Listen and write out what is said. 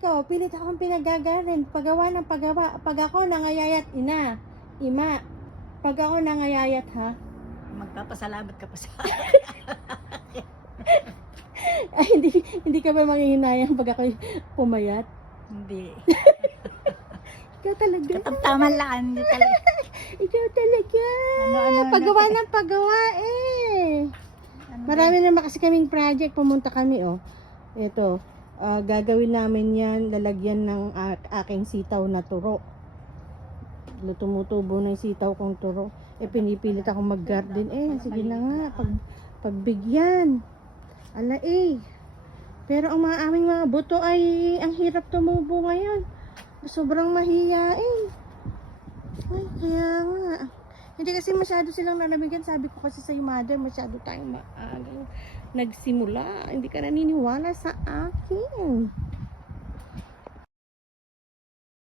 ikaw, pilit akong pinagagarin. Pagawa ng pagawa. Pag ako nangayayat, ima. Pag ako nangayayat, ha? Magpapasalamat ka pa sa Ay, hindi ka ba manghihinayang pag ako pumayat? Hindi. Ikaw talaga. Katamtaman lang. Hindi talaga. Ikaw talaga. Pagawa ng pagawa eh. Marami naman kasi kaming project. Pumunta kami oh. Ito. Gagawin namin yan. Lalagyan ng aking sitaw na turo. Tumutubo na yung sitaw kong turo. Pinipilit akong mag-garden. Sige na nga. Pagbigyan. Ala Pero ang aming mga buto ay ang hirap tumubo ngayon. Sobrang mahiyain. Ay, kaya nga. Hindi kasi masyado silang nalamigan. Sabi ko kasi sa mother, masyado tayong maagang nagsimula. Hindi ka naniniwala sa akin.